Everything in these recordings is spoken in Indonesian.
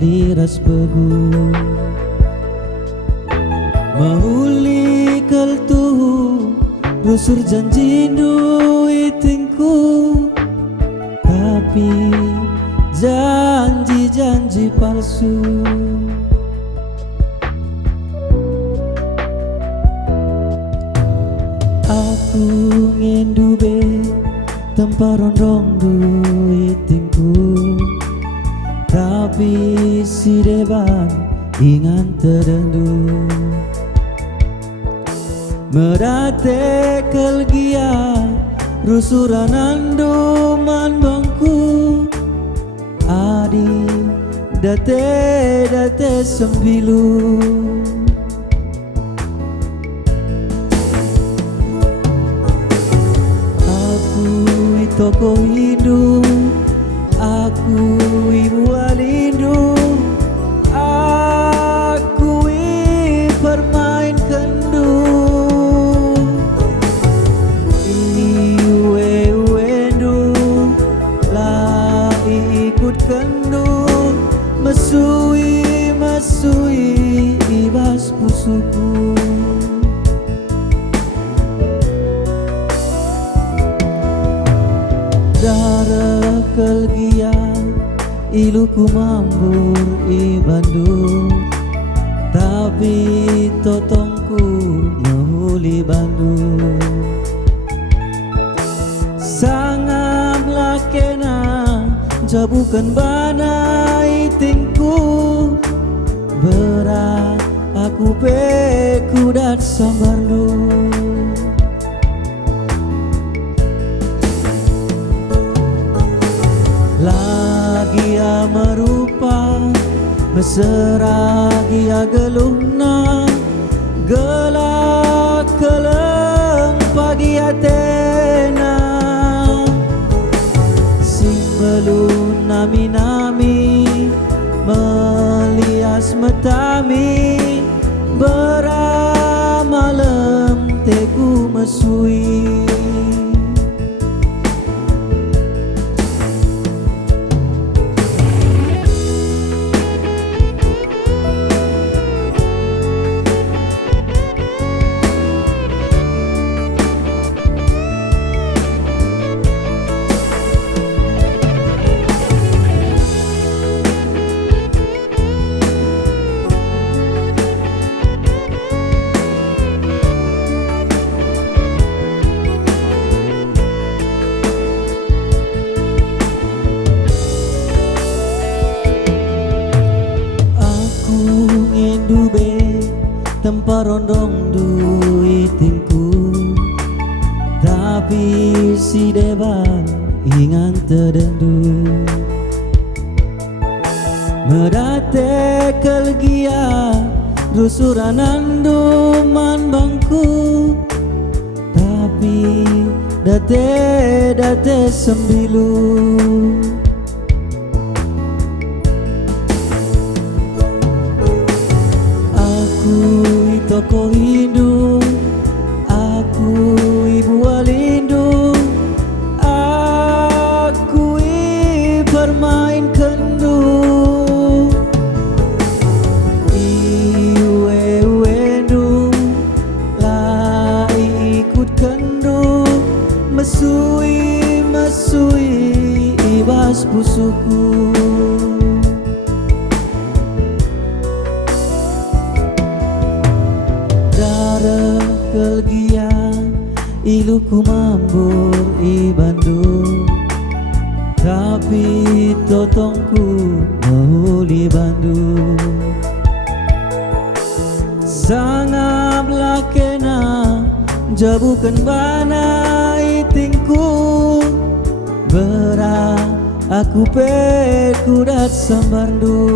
aliras pegu mahuli kaltuhu rusur janji itingku, tapi janji-janji palsu. Aku ngendube tempat rondong itingku, tapi si deban ingan terdendu merate kelgia rusuran anduman bangku adi date sembilu aku toko hidup aku ibu alindu aku permain kendu Mesui ibas pusuku darah kelgia iluku mambur i Bandung, tapi totongku mahuli Bandung sangat lakena jabukan bana itingku berat aku pekudat sambarlu lagi merupa mesra gia geluhna gelak keleng pagi atena belum nami-nami melias metami beramalem teku mesui tempat rondong itingku, tapi si deban ingan terdendu medate kelgia rusuran anduman bangku, tapi date sembilu toko hidup aku ibu alindu aku permain kendu iwe-wendu lai ikut kendu mesui ibas pusuku kelgia iluku mambur i Bandung, tapi totongku mahuli Bandung sangat lakena jabukan bana itingku berat aku pekudat sambardu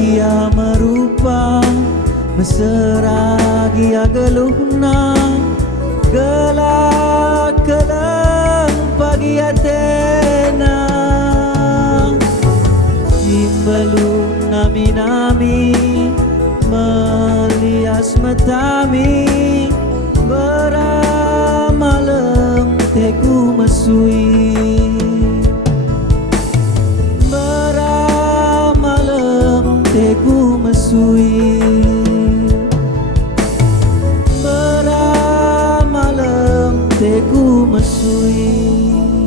dia merupa mesra gia geluhna gelak keleng pagi atena belum nami-nami melias metami beramalem mesui Beramalem teku mesui Beramalem teku mesui